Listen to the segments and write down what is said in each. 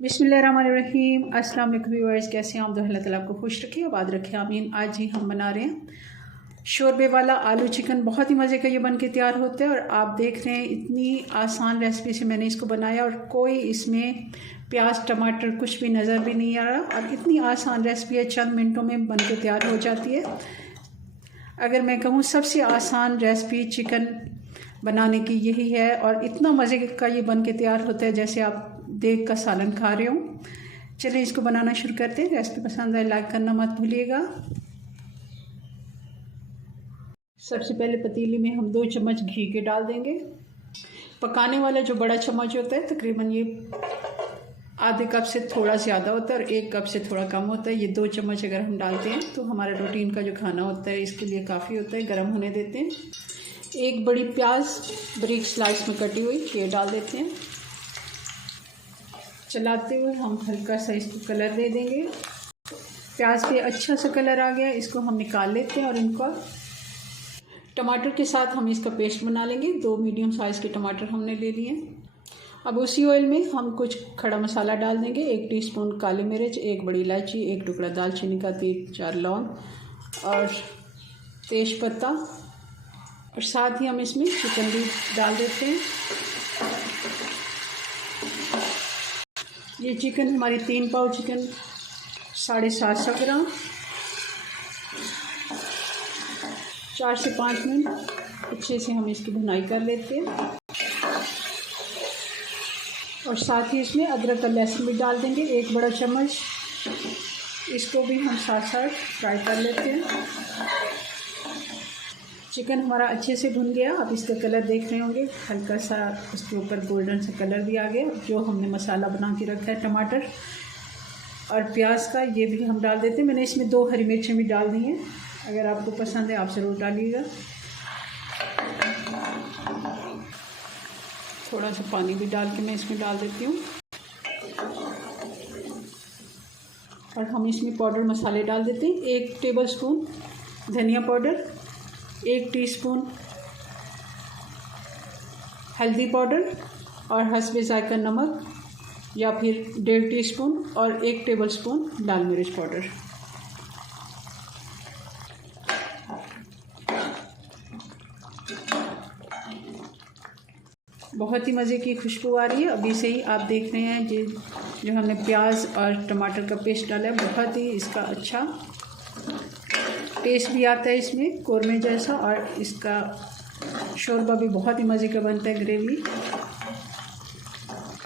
बिस्मिल्लाहिर्रहमानिर्रहीम। अस्सलाम वालेकुम व्यूअर्स, कैसे हैं आप? तो अल्लाह ताला आपको खुश रखे, आबाद रखे, आमीन। आज ही हम बना रहे हैं शोरबे वाला आलू चिकन। बहुत ही मज़े का ये बन के तैयार होता है और आप देख रहे हैं इतनी आसान रेसिपी से मैंने इसको बनाया और कोई इसमें प्याज टमाटर कुछ भी नज़र भी नहीं आ रहा और इतनी आसान रेसिपी है, चंद मिनटों में बन के तैयार हो जाती है। अगर मैं कहूँ सबसे आसान रेसिपी चिकन बनाने की यही है और इतना मज़े का ये बन के तैयार होता है जैसे आप देख का सालन खा रहे हो। चलिए इसको बनाना शुरू करते हैं। रेसिपी पसंद आए लाइक करना मत भूलिएगा। सबसे पहले पतीली में हम 2 चम्मच घी के डाल देंगे। पकाने वाला जो बड़ा चम्मच होता है तकरीबन ये आधे कप से थोड़ा ज़्यादा होता है और 1 कप से थोड़ा कम होता है। ये 2 चम्मच अगर हम डालते हैं तो हमारा रूटीन का जो खाना होता है इसके लिए काफ़ी होता है। गर्म होने देते हैं। 1 बड़ी प्याज बारीक स्लाइस में कटी हुई ये डाल देते हैं। चलाते हुए हम हल्का सा इसको कलर दे देंगे। प्याज पे अच्छा सा कलर आ गया, इसको हम निकाल लेते हैं और इनको टमाटर के साथ हम इसका पेस्ट बना लेंगे। 2 मीडियम साइज़ के टमाटर हमने ले लिए। अब उसी ऑयल में हम कुछ खड़ा मसाला डाल देंगे। 1 टीस्पून काली मिर्च, 1 बड़ी इलायची, 1 टुकड़ा दालचीनी का, 3-4 लौंग और तेज पत्ता और साथ ही हम इसमें चिकन भी डाल देते हैं। ये चिकन हमारी 3 पाव चिकन 750 ग्राम 4 से 5 मिनट अच्छे से हम इसकी भुनाई कर लेते हैं और साथ ही इसमें अदरक का लहसुन भी डाल देंगे 1 बड़ा चम्मच। इसको भी हम साथ साथ फ्राई कर लेते हैं। चिकन हमारा अच्छे से भुन गया। अब इसका कलर देख रहे होंगे, हल्का सा इसके ऊपर गोल्डन सा कलर भी आ गया। जो हमने मसाला बना के रखा है टमाटर और प्याज का ये भी हम डाल देते हैं। मैंने इसमें 2 हरी मिर्चें भी डाल दी हैं। अगर आपको पसंद है आप ज़रूर डालिएगा। थोड़ा सा पानी भी डाल के मैं इसमें डाल देती हूँ और हम इसमें पाउडर मसाले डाल देते हैं। 1 टेबलस्पून धनिया पाउडर, 1 टीस्पून हल्दी पाउडर और हस्बे ज़ायका नमक या फिर 1.5 टीस्पून और 1 टेबलस्पून लाल मिर्च पाउडर। बहुत ही मज़े की खुशबू आ रही है। अभी से ही आप देख रहे हैं जो हमने प्याज और टमाटर का पेस्ट डाला है, बहुत ही इसका अच्छा टेस्ट भी आता है इसमें कोरमे जैसा और इसका शोरबा भी बहुत ही मज़े का बनता है, ग्रेवी।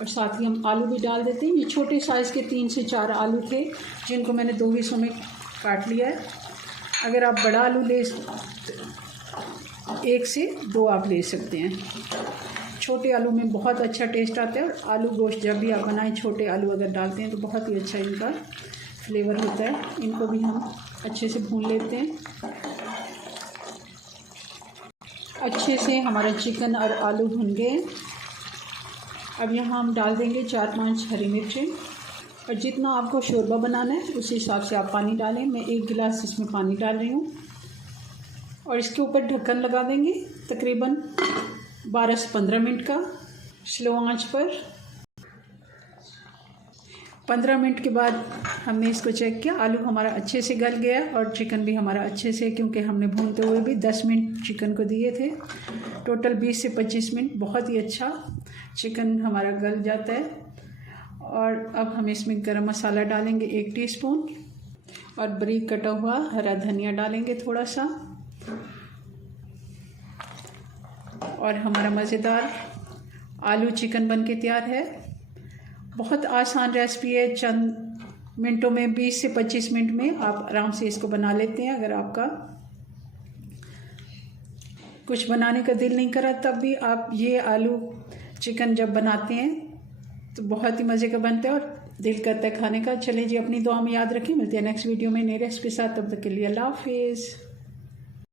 और साथ ही हम आलू भी डाल देते हैं। ये छोटे साइज़ के 3 से 4 आलू थे जिनको मैंने 2 हिस्सों में काट लिया है। अगर आप बड़ा आलू ले 1 से 2 आप ले सकते हैं। छोटे आलू में बहुत अच्छा टेस्ट आता है और आलू गोश्त जब भी आप बनाएं छोटे आलू अगर डालते हैं तो बहुत ही अच्छा इनका फ्लेवर होता है। इनको भी हम अच्छे से भून लेते हैं। अच्छे से हमारा चिकन और आलू भुन गए। अब यहाँ हम डाल देंगे 4-5 हरी मिर्चें और जितना आपको शोरबा बनाना है उस हिसाब से आप पानी डालें। मैं 1 गिलास इसमें पानी डाल रही हूँ और इसके ऊपर ढक्कन लगा देंगे तकरीबन 12 से 15 मिनट का स्लो आंच पर। 15 मिनट के बाद हमने इसको चेक किया, आलू हमारा अच्छे से गल गया और चिकन भी हमारा अच्छे से, क्योंकि हमने भूनते हुए भी 10 मिनट चिकन को दिए थे। टोटल 20 से 25 मिनट बहुत ही अच्छा चिकन हमारा गल जाता है। और अब हम इसमें गरम मसाला डालेंगे 1 टीस्पून और बारीक कटा हुआ हरा धनिया डालेंगे थोड़ा सा। और हमारा मज़ेदार आलू चिकन बन के तैयार है। बहुत आसान रेसिपी है, चंद मिनटों में 20 से 25 मिनट में आप आराम से इसको बना लेते हैं। अगर आपका कुछ बनाने का दिल नहीं करा तब भी आप ये आलू चिकन जब बनाते हैं तो बहुत ही मज़े का बनता है और दिल करता है खाने का। चलिए जी, अपनी दुआ में याद रखें। मिलते हैं नेक्स्ट वीडियो में नई रेसिपी के साथ। तब तक के लिए अल्लाह हाफिज़।